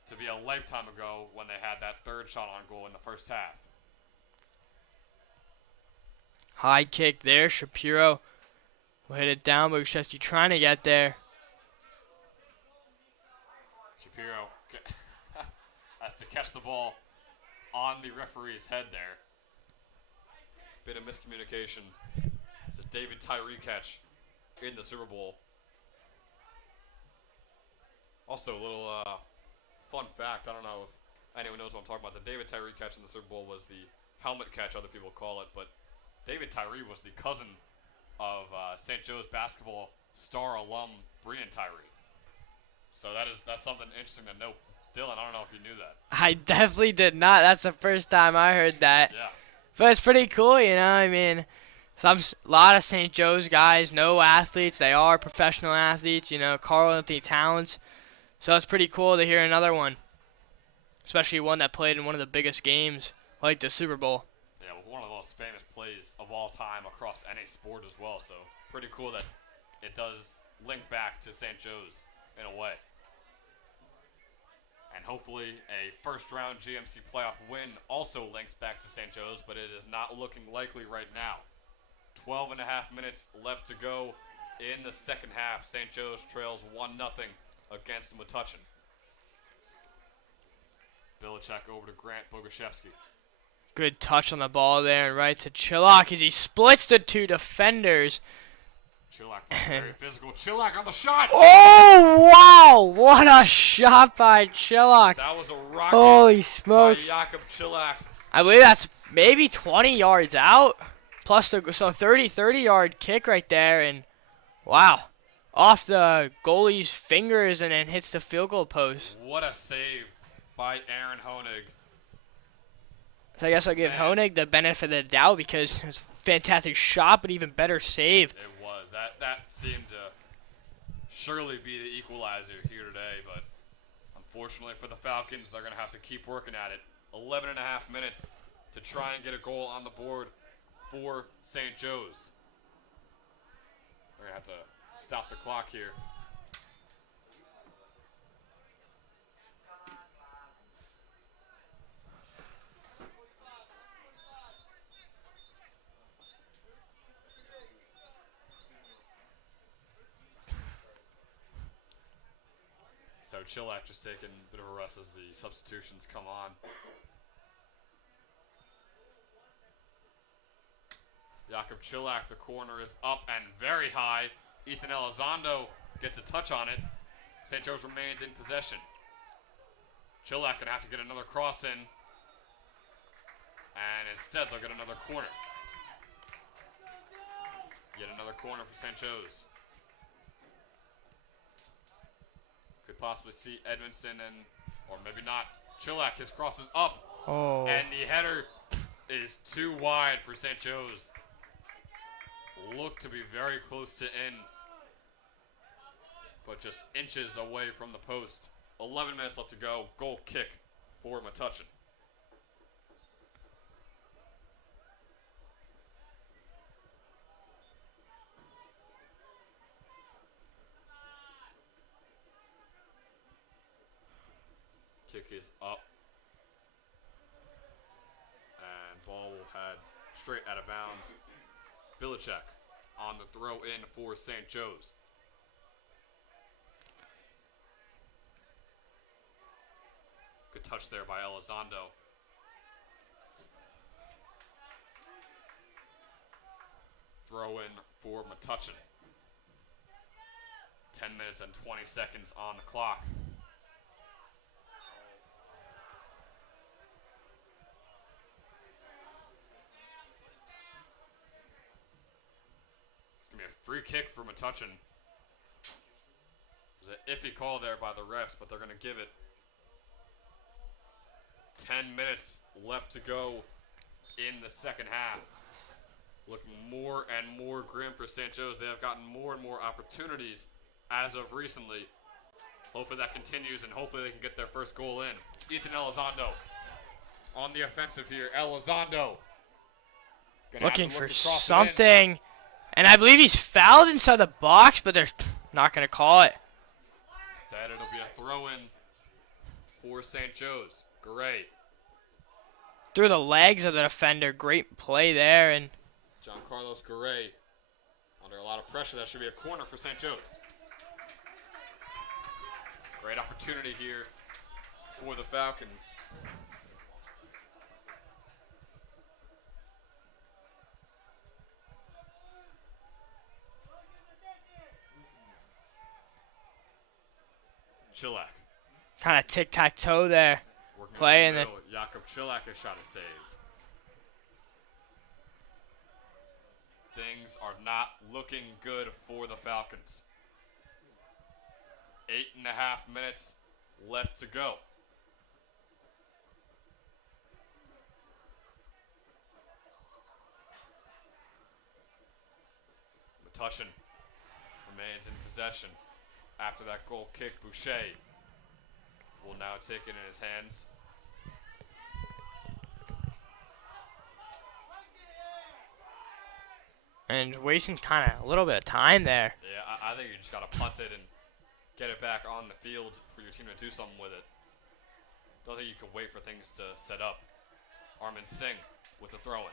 to be a lifetime ago when they had that third shot on goal in the first half. High kick there. Shapiro will hit it down, but Krzyzewski trying to get there. Shapiro has to catch the ball on the referee's head there. Bit of miscommunication. It's a David Tyree catch in the Super Bowl. Also, a little fun fact. I don't know if anyone knows what I'm talking about. The David Tyree catch in the Super Bowl was the helmet catch, other people call it. But David Tyree was the cousin of St. Joe's basketball star alum Brian Tyree. So that's something interesting to note. Dylan, I don't know if you knew that. I definitely did not. That's the first time I heard that. Yeah. But it's pretty cool, you know. I mean, a lot of St. Joe's guys, no athletes. They are professional athletes, you know, Carl Anthony Towns. So it's pretty cool to hear another one, especially one that played in one of the biggest games like the Super Bowl. Yeah, one of the most famous plays of all time across any sport as well. So pretty cool that it does link back to St. Joe's in a way. And hopefully a first-round GMC playoff win also links back to St. Joe's, but it is not looking likely right now. 12 and a half minutes left to go in the second half. St. Joe's trails 1-0 against Metuchen. Belichick over to Grant Boguszewski. Good touch on the ball there, and right to Chillock as he splits the two defenders. Chilak very physical. Chilak on the shot. Oh, wow. What a shot by Chillock. That was a rocket. Holy smokes. By Jakob Chilak. I believe that's maybe 20 yards out. Plus, so 30-yard kick right there. And, wow. Off the goalie's fingers and then hits the field goal post. What a save by Aaron Honig. So I guess I'll give Honig the benefit of the doubt because it was a fantastic shot, but even better save. It was. That seemed to surely be the equalizer here today, but unfortunately for the Falcons, they're going to have to keep working at it. 11 and a half minutes to try and get a goal on the board for St. Joe's. We're going to have to stop the clock here. So Chilak just taking a bit of a rest as the substitutions come on. Jakob Chilak, the corner is up and very high. Ethan Elizondo gets a touch on it. St. Joe's remains in possession. Chilak gonna have to get another cross in. And instead they'll get another corner. Yet another corner for St. Joe's. Could possibly see Edmondson or maybe not. Chilak, his cross is up. Oh. And the header is too wide for St. Joe's. Looked to be very close to in, but just inches away from the post. 11 minutes left to go. Goal kick for Metuchen. Kick is up. And ball will had straight out of bounds. Bilicek on the throw in for St. Joe's. Good touch there by Elizondo. Throw in for Metuchen. 10 minutes and 20 seconds on the clock. It's going to be a free kick for Metuchen. There's an iffy call there by the refs, but they're going to give it. 10 minutes left to go in the second half. Looking more and more grim for St. Joe's. They have gotten more and more opportunities as of recently. Hopefully that continues, and hopefully they can get their first goal in. Ethan Elizondo on the offensive here. Elizondo looking for something. And I believe he's fouled inside the box, but they're not going to call it. Instead, it'll be a throw-in for St. Joe's. Garay. Through the legs of the defender. Great play there. And John Carlos Garay under a lot of pressure. That should be a corner for St. Joe's. Great opportunity here for the Falcons. Chilak. kind of tic-tac-toe there. Play and then Jakob Chilak's shot is saved. Things are not looking good for the Falcons. 8.5 minutes left to go. Metuchen remains in possession after that goal kick. Boucher will now take it in his hands. and wasting kind of a little bit of time there. Yeah, I think you just got to punt it and get it back on the field for your team to do something with it. Don't think you can wait for things to set up. Armin Singh with the throw-in.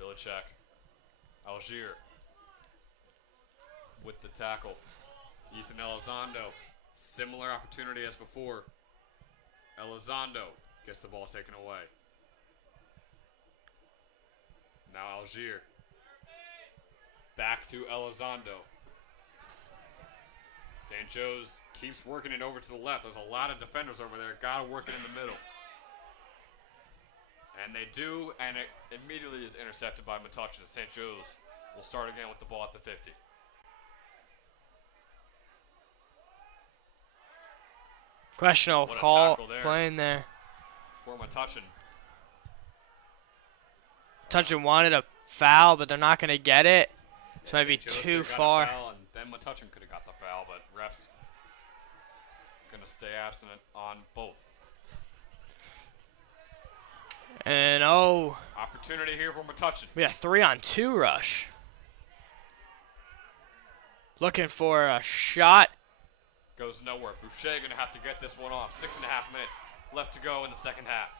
Bilicek. Algier with the tackle. Ethan Elizondo. Similar opportunity as before. Elizondo gets the ball taken away. Now Algier. Back to Elizondo. St. Joe's keeps working it over to the left. There's a lot of defenders over there. Got to work it in the middle. And they do, and it immediately is intercepted by Metuchen. St. Joe's will start again with the ball at the 50. Questionable call playing there. For Metuchen. Metuchen wanted a foul, but they're not going to get it. So maybe too far. And then Metuchen could have got the foul, but refs going to stay absent on both. And opportunity here for Metuchen. We got 3-on-2 rush. Looking for a shot. Goes nowhere. Boucher going to have to get this one off. 6.5 minutes left to go in the second half.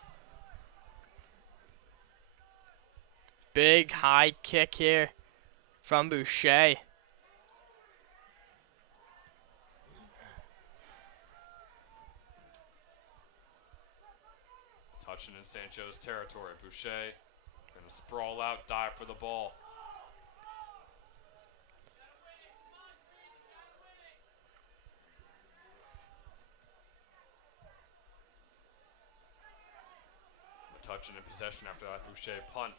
Big high kick here from Boucher. Touching in St. Joe's territory. Boucher going to sprawl out, dive for the ball. Metuchen in possession after that Boucher punt.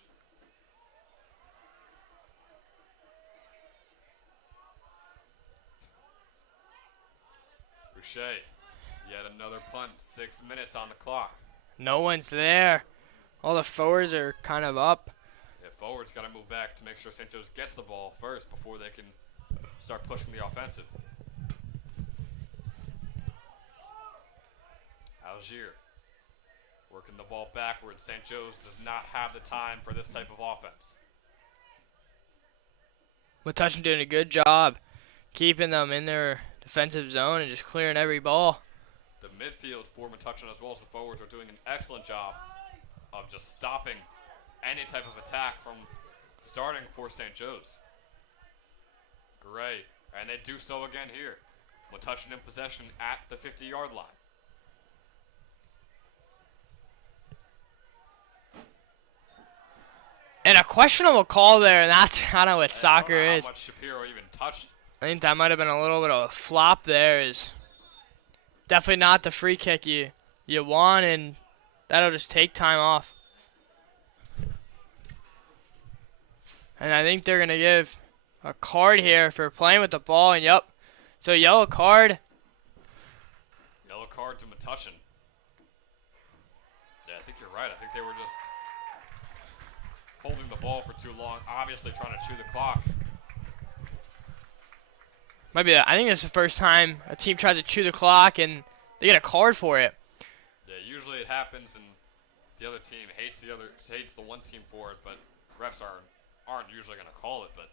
Boucher, yet another punt. 6 minutes on the clock. No one's there. All the forwards are kind of up. Yeah, forwards got to move back to make sure St. Joe's gets the ball first before they can start pushing the offensive. Algier. Working the ball backwards. St. Joe's does not have the time for this type of offense. Metuchen doing a good job keeping them in their defensive zone and just clearing every ball. The midfield for Metuchen as well as the forwards are doing an excellent job of just stopping any type of attack from starting for St. Joe's. Gray, and they do so again here. Metuchen in possession at the 50-yard line. And a questionable call there, and that's kind of what soccer I don't know is. how much Shapiro even touched. I think that might have been a little bit of a flop there. Is definitely not the free kick you want, and that'll just take time off. And I think they're going to give a card here for playing with the ball, and yep. So yellow card. Yellow card to Metuchen. Yeah, I think you're right. I think they were just holding the ball for too long, obviously trying to chew the clock. I think it's the first time a team tries to chew the clock and they get a card for it. Yeah, usually it happens and the other team hates the one team for it, but refs aren't usually going to call it, but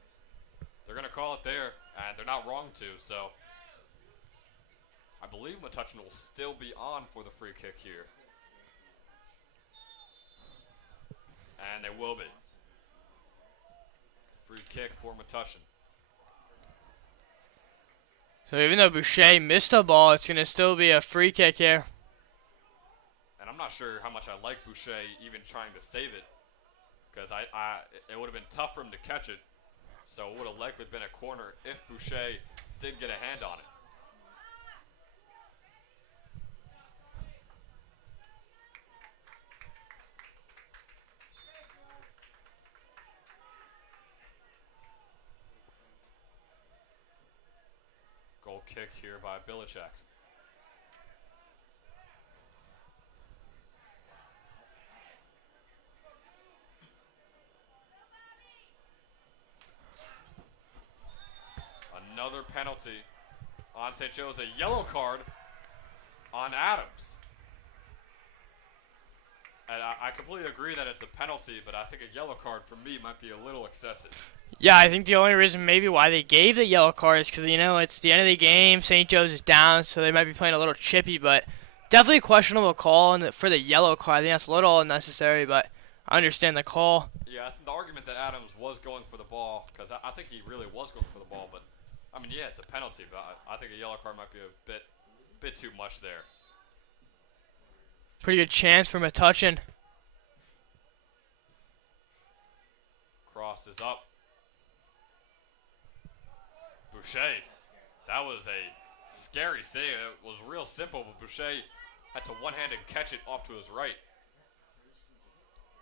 they're going to call it there, and they're not wrong to, so I believe Metuchen will still be on for the free kick here. And they will be. Free kick for Metuchen. So even though Boucher missed the ball, it's going to still be a free kick here. And I'm not sure how much I like Boucher even trying to save it, because it would have been tough for him to catch it, so it would have likely been a corner if Boucher did get a hand on it. Goal kick here by Bilicek. Another penalty on St. Joe's, a yellow card on Adams. And I completely agree that it's a penalty, but I think a yellow card for me might be a little excessive. Yeah, I think the only reason maybe why they gave the yellow card is because, it's the end of the game. St. Joe's is down, so they might be playing a little chippy, but definitely a questionable call for the yellow card. I think that's a little unnecessary, but I understand the call. Yeah, I think the argument that Adams was going for the ball, because I think he really was going for the ball, but I mean, yeah, it's a penalty, but I think a yellow card might be a bit too much there. Pretty good chance for Metuchen. Cross is up. Boucher, that was a scary save. It was real simple, but Boucher had to one-handed catch it off to his right.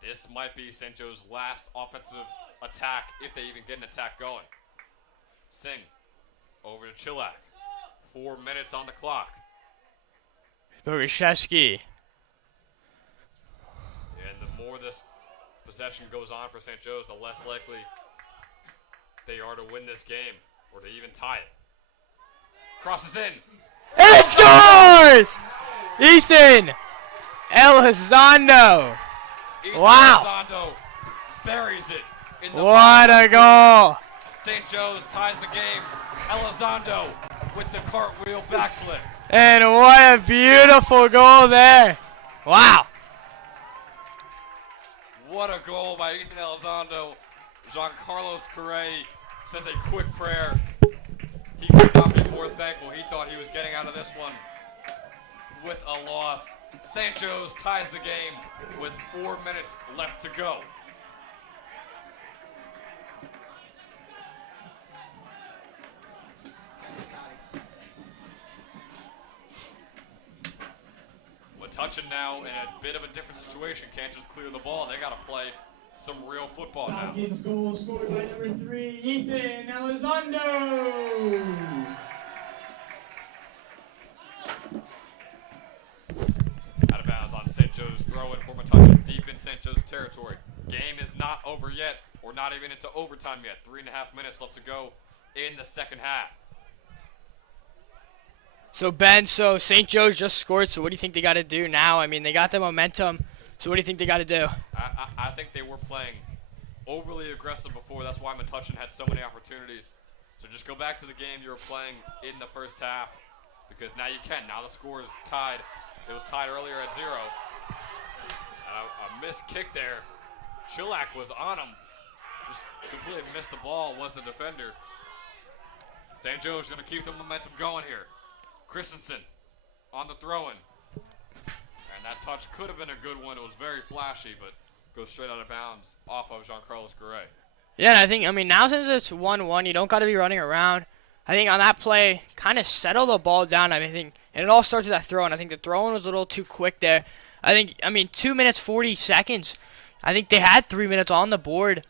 This might be St. Joe's last offensive attack, if they even get an attack going. Singh over to Chilak. 4 minutes on the clock. Boguszewski. And the more this possession goes on for St. Joe's, the less likely they are to win this game or to even tie it. Crosses in. And it scores! Ethan Elizondo. Wow. Elizondo buries it in the What a goal. St. Joe's ties the game. Elizondo with the cartwheel backflip. And what a beautiful goal there. Wow. What a goal by Ethan Elizondo. Giancarlos Correa says a quick prayer. He could not be more thankful. He thought he was getting out of this one with a loss. St. Joe's ties the game with 4 minutes left to go. Metuchen now in a bit of a different situation. Can't just clear the ball. They got to play some real football now. Falcons goal scored by number 3, Ethan Elizondo. Out of bounds on St. Joe's throw in for Metuchen deep in St. Joe's territory. Game is not over yet, or not even into overtime yet. 3.5 minutes left to go in the second half. So, Ben, St. Joe's just scored, so what do you think they got to do now? I mean, they got the momentum, so what do you think they got to do? I think they were playing overly aggressive before. That's why Metuchen had so many opportunities. So just go back to the game you were playing in the first half, because now you can. Now the score is tied. It was tied earlier at 0. A missed kick there. Chilak was on him. Just completely missed the ball, was the defender. St. Joe's going to keep the momentum going here. Christensen on the throw-in. And that touch could have been a good one. It was very flashy, but goes straight out of bounds off of Jean-Carlos Garay. Yeah, and I mean, now since it's 1-1, you don't got to be running around. I think on that play, kind of settle the ball down. I think, and it all starts with that throw-in. I think the throw-in was a little too quick there. I mean, 2 minutes, 40 seconds. I think they had 3 minutes on the board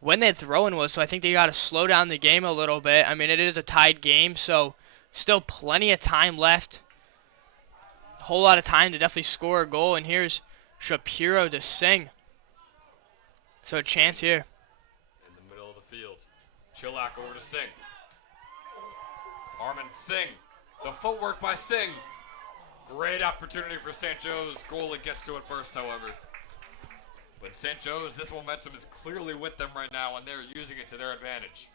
when that throw-in was, so I think they got to slow down the game a little bit. I mean, it is a tied game, so still plenty of time left. A whole lot of time to definitely score a goal, and here's Shapiro to sing. So a chance here. In the middle of the field. Chilak over to Singh. Armin Singh. The footwork by Singh. Great opportunity for St. Joe's. Goalie gets to it first, however. But St. Joe's, this momentum is clearly with them right now, and they're using it to their advantage.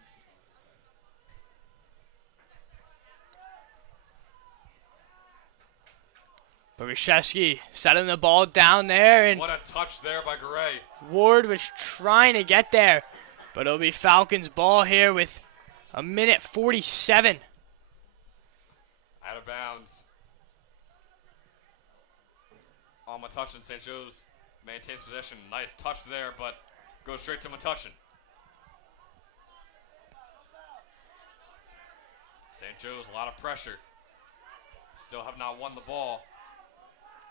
Boguszewski setting the ball down there, and what a touch there by Garay. Ward was trying to get there, but it'll be Falcons' ball here with 1:47. Out of bounds. On Metuchen, St. Joe's maintains possession. Nice touch there, but goes straight to Metuchen. St. Joe's, a lot of pressure. Still have not won the ball.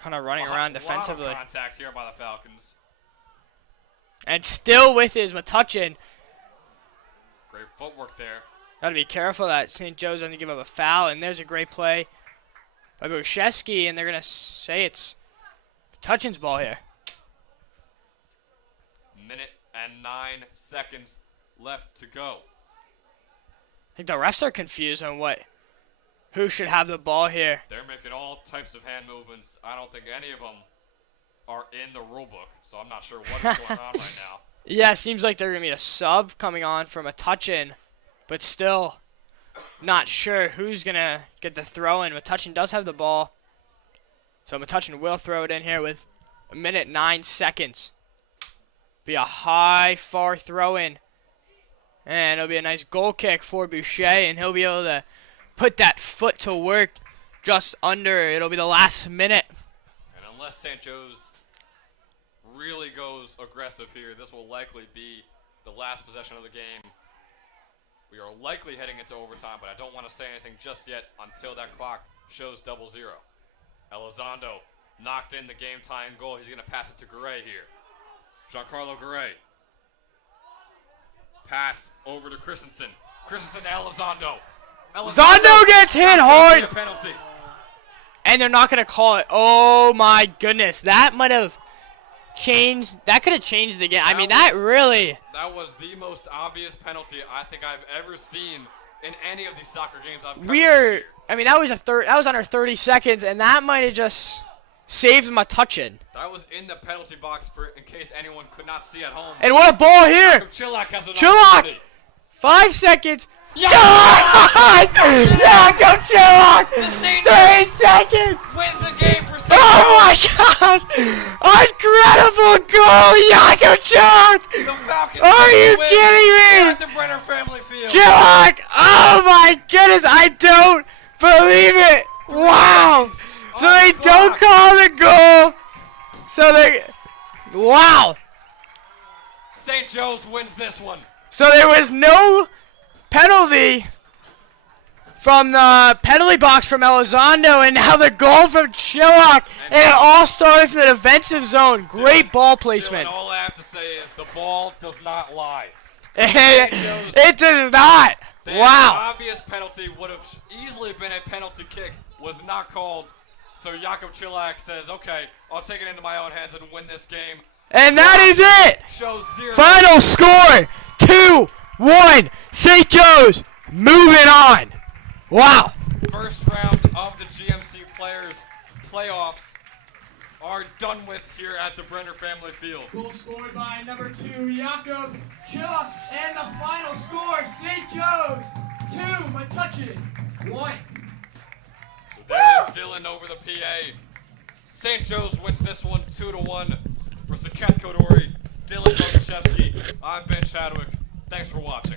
Kind of running around defensively. A lot of contact here by the Falcons. And still with his Metuchen. Great footwork there. Got to be careful that St. Joe's doesn't give up a foul. And there's a great play by Boguszewski, and they're going to say it's Metuchen's ball here. 1:09 left to go. I think the refs are confused on who should have the ball here. They're making all types of hand movements. I don't think any of them are in the rule book, so I'm not sure what is going on right now. Yeah, it seems like they're going to be a sub coming on from Metuchen, but still not sure who's going to get the throw in. Metuchen does have the ball, so Metuchen will throw it in here with 1:09. Be a high, far throw in. And it'll be a nice goal kick for Boucher, and he'll be able to put that foot to work just under. It'll be the last minute. And unless St. Joe's really goes aggressive here, this will likely be the last possession of the game. We are likely heading into overtime, but I don't want to say anything just yet until that clock shows 0-0. Elizondo knocked in the game-tying goal. He's going to pass it to Garay here. Giancarlo Garay. Pass over to Christensen. Christensen to Elizondo. Elizondo gets hit hard. A penalty. And they're not going to call it. Oh, my goodness. That might have changed. That could have changed the game. I mean, that really. That was the most obvious penalty I think I've ever seen in any of these soccer games I've covered this year. I mean, that was under 30 seconds, and that might have just saved Metuchen. That was in the penalty box in case anyone could not see at home. And what a ball here. Chilak has an Chilak! opportunity. 5 seconds. Chilak! Jakob Chilak! 3 seconds! Wins the game for St. Oh my God! Incredible goal, Jakob Chilak! The Falcons Are you win kidding me? at the Brenner Family Field. Chilak! Oh my goodness, I don't believe it! Wow! So they don't call the goal. So they, wow! St. Joe's wins this one. So there was no penalty from the penalty box from Elizondo, and now the goal from Chilak, and it all started from the defensive zone. Great ball placement. Dylan, all I have to say is the ball does not lie. It does not. Wow. The obvious penalty would have easily been a penalty kick, was not called. So Jakob Chilak says, okay, I'll take it into my own hands and win this game. And that is it. Shows 0. Final score, 2-1. St. Joe's moving on. Wow. First round of players playoffs are done with here at the Brenner Family Field. Goal scored by number 2, Jakob Chuck. And the final score, St. Joe's 2, Metuchen 1. So there's Dylan over the PA. St. Joe's wins this one 2-1 versus Kath Kodori, Dylan Bogashevsky. I'm Ben Chadwick. Thanks for watching.